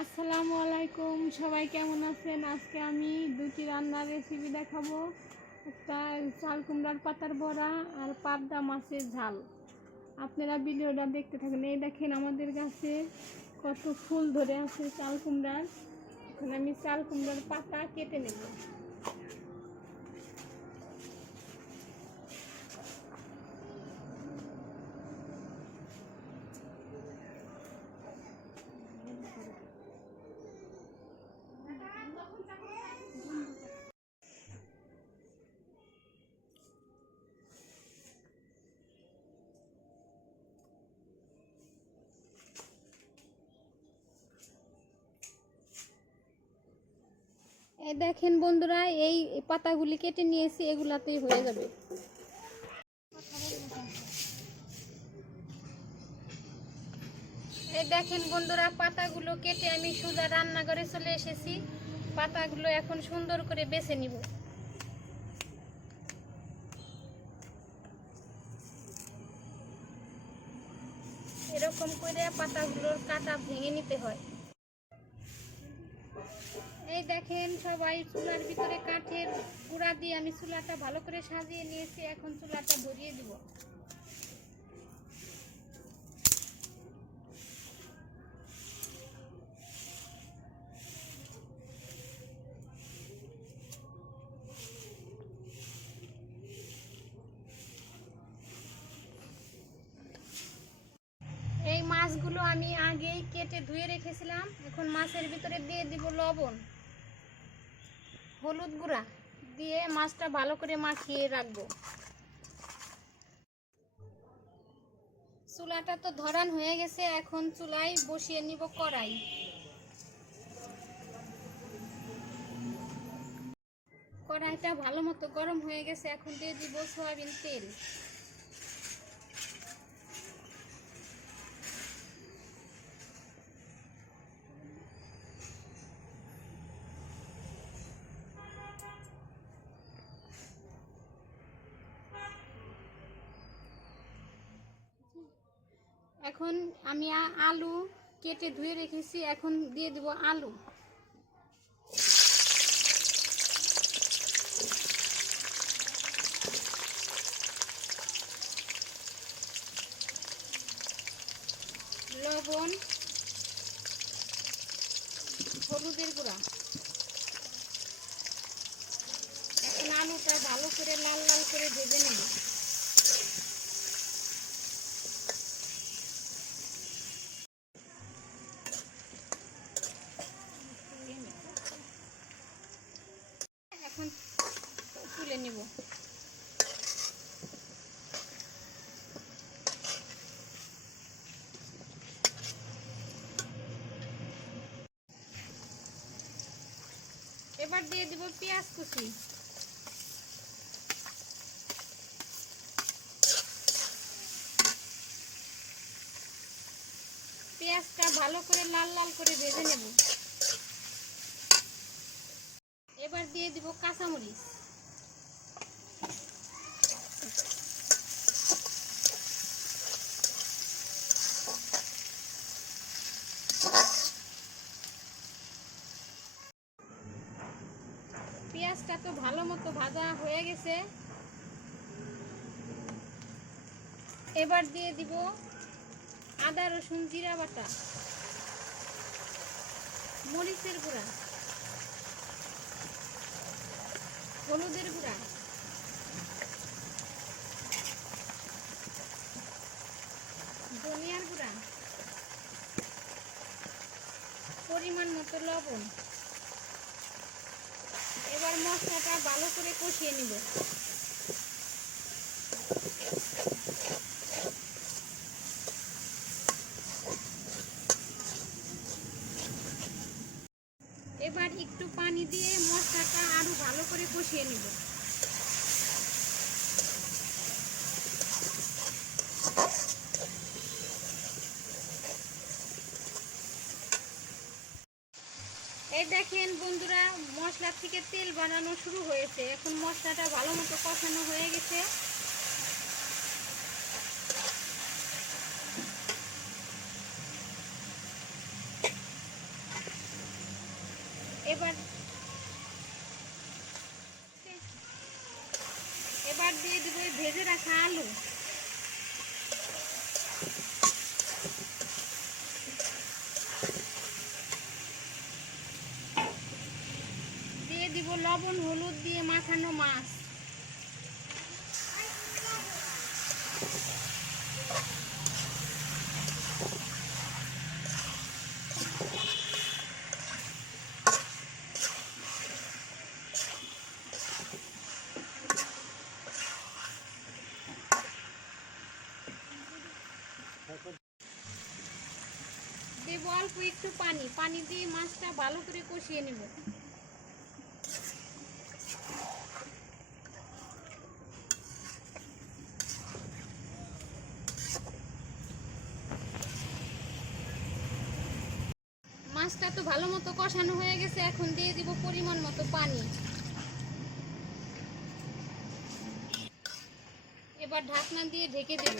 আসসালামু আলাইকুম, সবাই কেমন আছেন? আজকে আমি দুটি রান্নার রেসিপি দেখাবো। একটা চাল কুমড়ার পাতার বড়া আর পাবদা মাছের ঝাল। আপনারা ভিডিওটা দেখতে থাকেন। এই দেখেন আমাদের গাছে কত ফুল ধরে আছে চাল কুমড়ার। এখন আমি চাল কুমড়ার পাতা কেটে নেব। এই দেখেন বন্ধুরা, এই পাতাগুলি কেটে নিয়েছি, এগুলাতেই হয়ে যাবে। এই দেখেন বন্ধুরা, পাতাগুলো কেটে আমি সোজা রান্নাঘরে চলে এসেছি। পাতাগুলো এখন সুন্দর করে বেছে নিব। এরকম করে পাতাগুলোর কাটা ভেঙে নিতে হয়। এই দেখেন সবাই চুলার ভিতরে কাঠের গুঁড়া দিয়ে আমি চুলাটা ভালো করে সাজিয়ে নিয়েছি, এখন চুলাটা ভরিয়ে দিব। মাছগুলো আমি আগেই কেটে ধুয়ে রেখেছিলাম, এখন মাছের ভিতরে দিয়ে দিব লবণ। হলুদ গুঁড়া দিয়ে মাছটা ভালো করে মাখিয়ে রাখব। চুলাটা তো ধরান হয়ে গেছে, এখন চুলায় বসিয়ে নিব কড়াই। কড়াইটা ভালো মতো গরম হয়ে গেছে, এখন দিয়ে দিব সয়াবিন তেল। এখন আমি আলু কেটে ধুয়ে রেখেছি, এখন দিয়ে দেব আলু। লবণ, হলুদের গুঁড়া। এখন আলুটা ভালো করে লাল লাল করে ভেজে নেব এখন তুলে নিব এবার দিয়ে দিব পেঁয়াজ কুচি। পেঁয়াজটা ভালো করে লাল লাল করে ভেজে নেব। এবার দিয়ে দিব কাঁচামরিচ পেঁয়াজটা তো ভালো মতো ভাজা হয়ে গেছে। এবার দিয়ে দিব আদা, রসুন, জিরা বাটা, মরিচের গুঁড়া, হলুদের গুঁড়া, ধনিয়ার গুঁড়া, পরিমাণ মতো লবণ মশলাটা ভালো করে কষিয়ে নিব। এবার একটু পানি দিয়ে মশলাটা আরও ভালো করে কষিয়ে নিব এই দেখেন বন্ধুরা মশলা থেকে তেল বানানো শুরু হয়েছে। এখন মশলাটা ভালো মতো কষানো হয়ে গেছে এবার এবার দিয়ে দেবো এই ভেজে রাখা আলু দিয়ে দিব লবণ, হলুদ দিয়ে মাখানো মাছ। দেবো অল্প একটু পানি। পানি দিয়ে মাছটা ভালো করে কষিয়ে নেব মাছটা তো ভালো মতো কষানো হয়ে গেছে, এখন দিয়ে দিব পরিমাণ মতো পানি। এবার ঢাকনা দিয়ে ঢেকে দেব।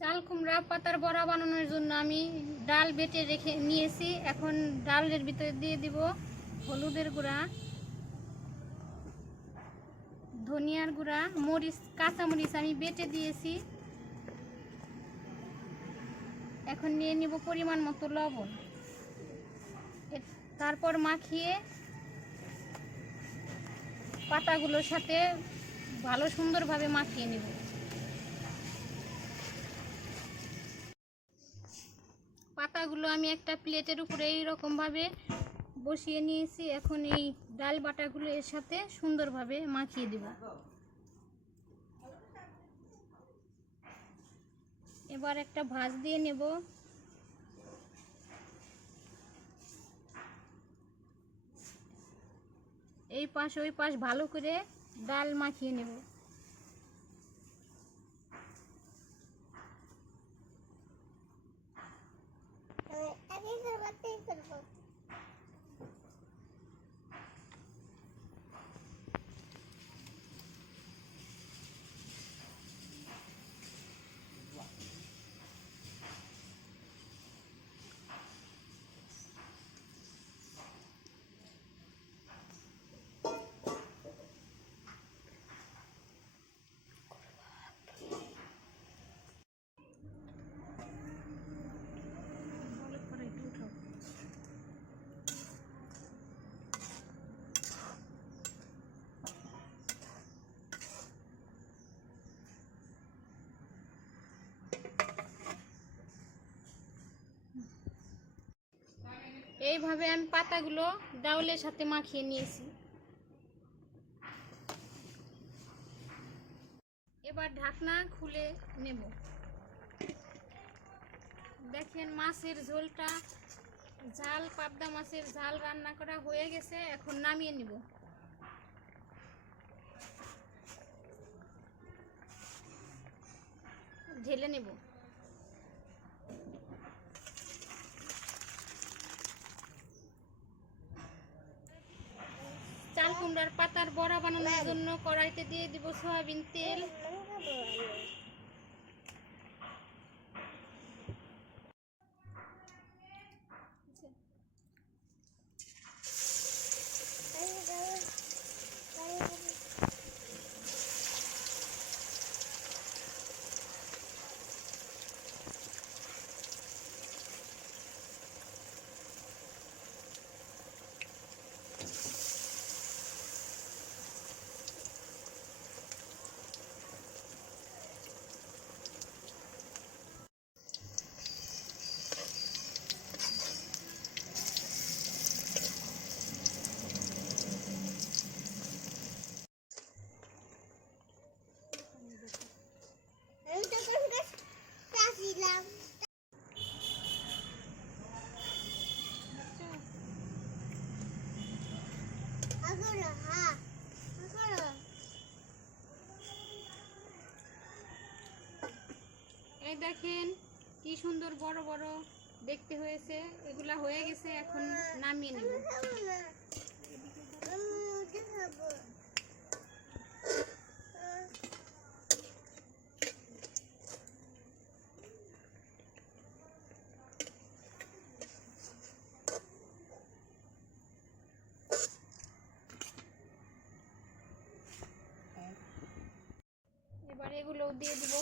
চাল, কুমড়া, পাতার বড়া বানানোর জন্য আমি ডাল বেটে রেখে নিয়েছি। এখন ডালের ভিতরে দিয়ে দিব হলুদের গুঁড়া, ধনিয়ার গুঁড়া, মরিচ কাঁচা মরিচ আমি বেটে দিয়েছি। এখন নিয়ে নিব পরিমাণ মতো লবণ। তারপর মাখিয়ে পাতাগুলোর সাথে ভালো সুন্দরভাবে মাখিয়ে নেব। পাতাগুলো আমি একটা প্লেটের উপরে এইরকম ভাবে বসিয়ে নিয়েছি। এখন এই ডাল বাটাগুলো এর সাথে সুন্দরভাবে মাখিয়ে দেব। এবার একটা ভাঁজ দিয়ে নেব। এই পাশ ওই পাশ ভালো করে ডাল মাখিয়ে নেব। এইভাবে আমি পাতাগুলো ডাউলের সাথে মাখিয়ে নিয়েছি। এবার ঢাকনা খুলে নেব। দেখেন মাছের ঝোলটা, ঝাল, পাবদা মাছের ঝাল রান্না করা হয়ে গেছে, এখন নামিয়ে নিব। ঢেলে নেব চাল কুমড়ার পাতার বড়া বানানোর জন্য কড়াইতে দিয়ে দিব সয়াবিন তেল। দেখেন কি সুন্দর বড় বড় দেখতে হয়েছে। এগুলা হয়ে গেছে, এখন নামিয়ে নেব। এবার এগুলো দিয়ে দিব।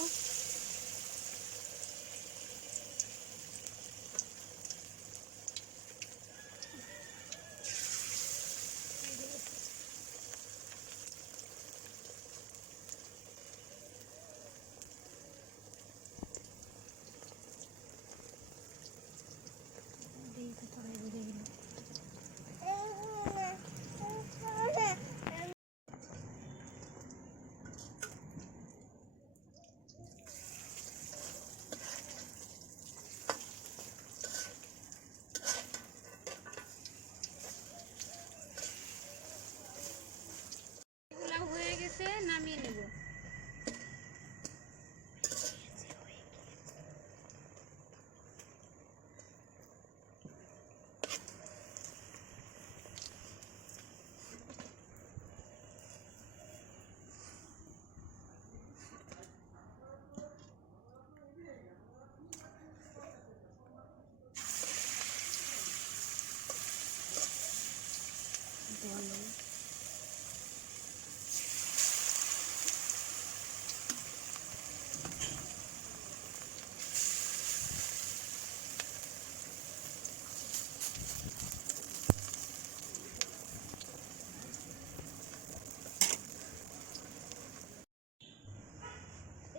গেছে নামিয়ে নেব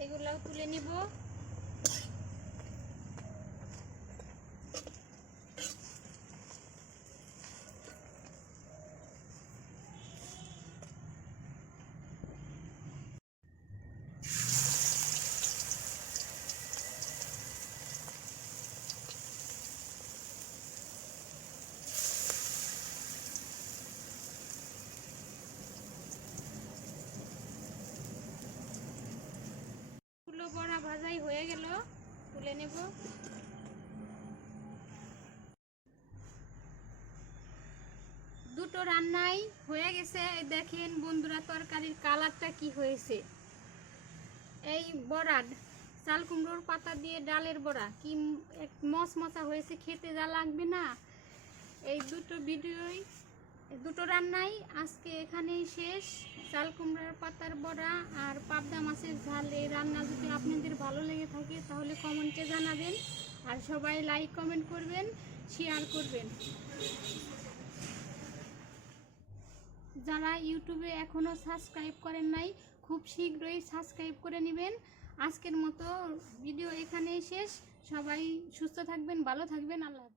এগুলাও তুলে নিব ফুলো বড়া ভাজাই হয়ে গেল, তুলে নেব। দুটো রান্নাই হয়ে গেছে। দেখেন বন্ধুরা, তরকারির কালারটা কি হয়েছে। এই বড়া চাল কুমড়োর পাতা দিয়ে ডালের বড়া, কি মস মশা হয়েছে, খেতে যা লাগবে না। এই দুটো ভিডিওই দুটো রান্নাই আজকে এখানেই শেষ। চাল কুমড়ার পাতার বড়া আর পাবদা মাছের ঝাল, এই রান্না যদি আপনাদের ভালো লেগে থাকে তাহলে কমেন্টে জানাবেন আর সবাই লাইক কমেন্ট করবেন শেয়ার করবেন। যারা ইউটিউবে এখনও সাবস্ক্রাইব করেন নাই, খুব শীঘ্রই সাবস্ক্রাইব করে নেবেন। আজকের মতো ভিডিও এখানেই শেষ। সবাই সুস্থ থাকবেন, ভালো থাকবেন, আল্লাহ